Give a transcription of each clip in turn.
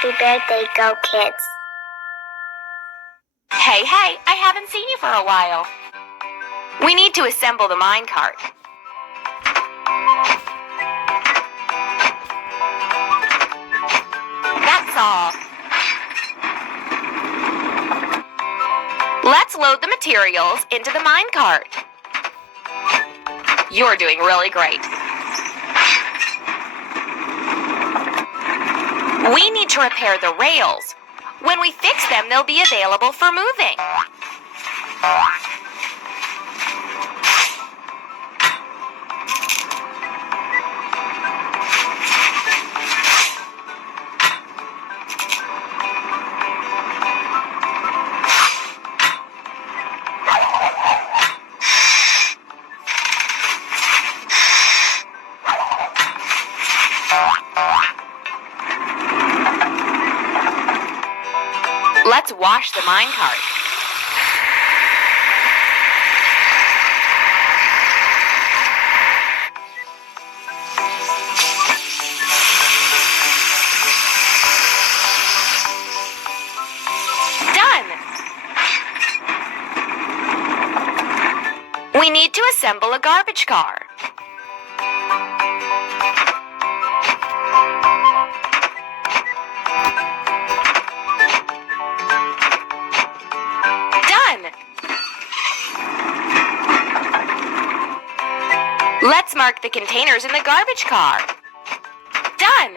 Happy birthday, Go Kids. Hey, I haven't seen you for a while. We need to assemble the minecart. That's all. Let's load the materials into the minecart. You're doing really great. We need to repair the rails. When we fix them, they'll be available for moving. Let's wash the minecart. Done! We need to assemble a garbage car. Let's mark the containers in the garbage car. Done!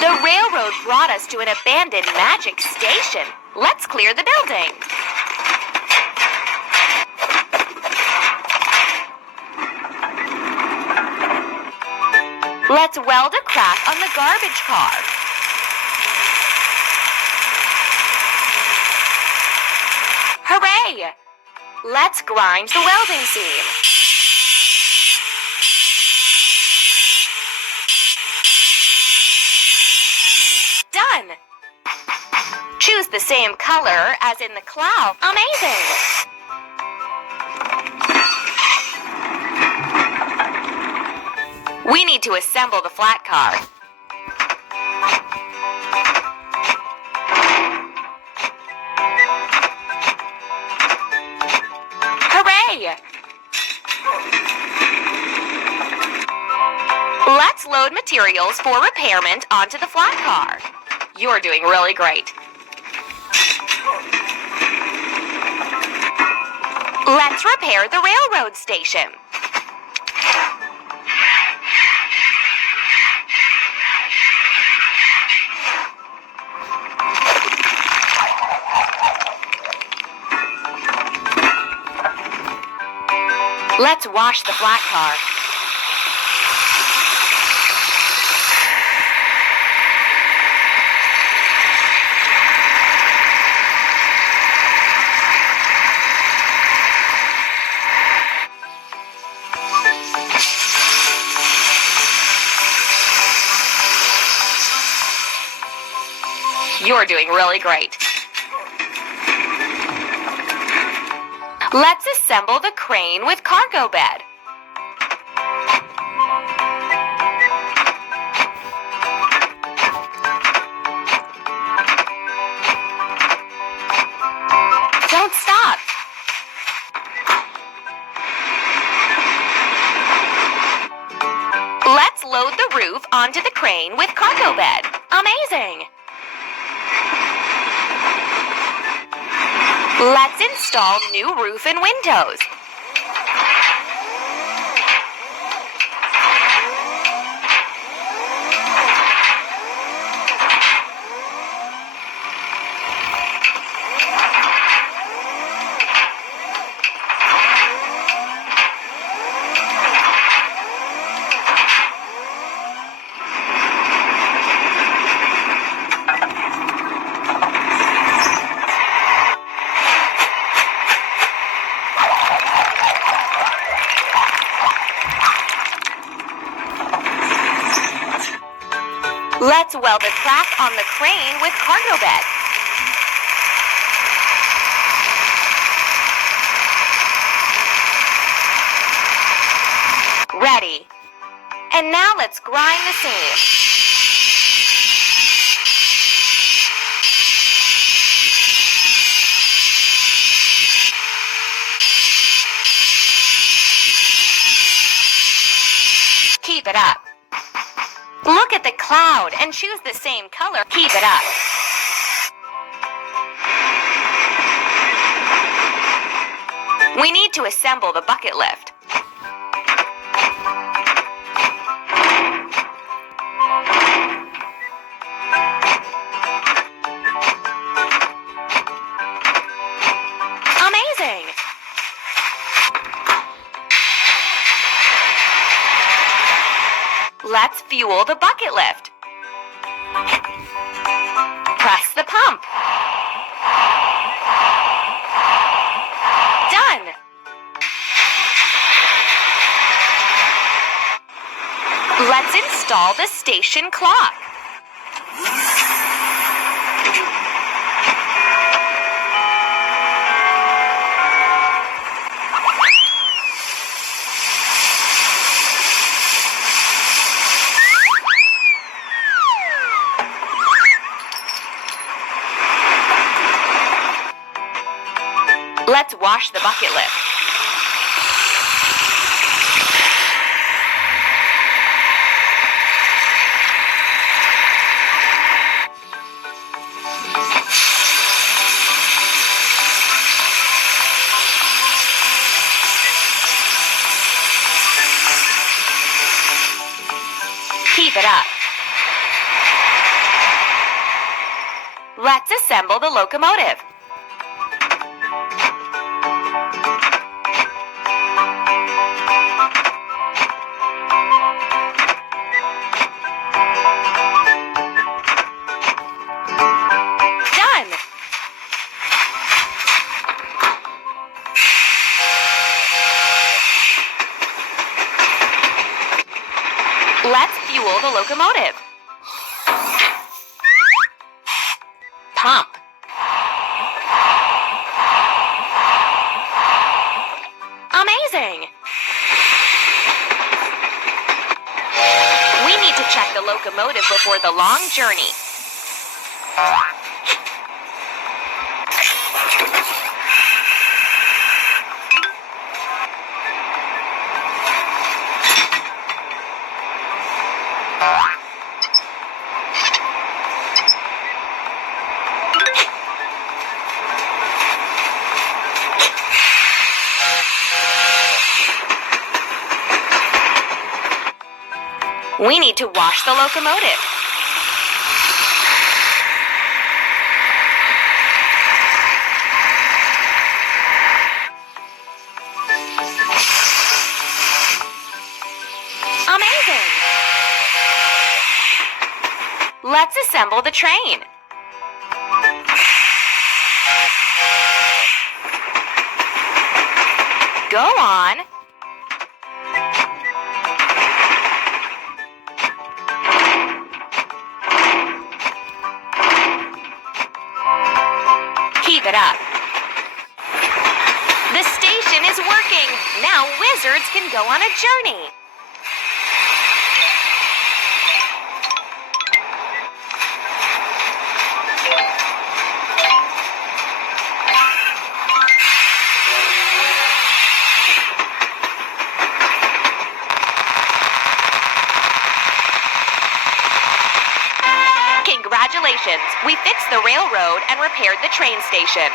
The railroad brought us to an abandoned magic station. Let's clear the building. Let's weld a crack on the garbage car. Hooray! Let's grind the welding seam. Done! Choose the same color as in the cloud. Amazing! We need to assemble the flat car. Let's load materials for repairment onto the flat car. You're doing really great. Let's repair the railroad station. Let's wash the flat car. You're doing really great. Let's assemble the crane with cargo bed. Don't stop. Let's load the roof onto the crane with cargo bed. Amazing! Let's install new roof and windows. Let's weld a crack on the crane with cargo bed. Ready. And now let's grind the seam. Keep it up. Look at the cloud and choose the same color. Keep it up. We need to assemble the bucket lift. Amazing! Let's fuel the bucket lift. Press the pump. Done! Let's install the station clock. Let's wash the bucket lift. Keep it up. Let's assemble the locomotive. Done! Let's fuel the locomotive. Pump. Amazing! We need to check the locomotive before the long journey. We need to wash the locomotive. Amazing! Let's assemble the train. Go on. Keep it up. The station is working. Now wizards can go on a journey. Congratulations! We fixed the railroad and repaired the train station.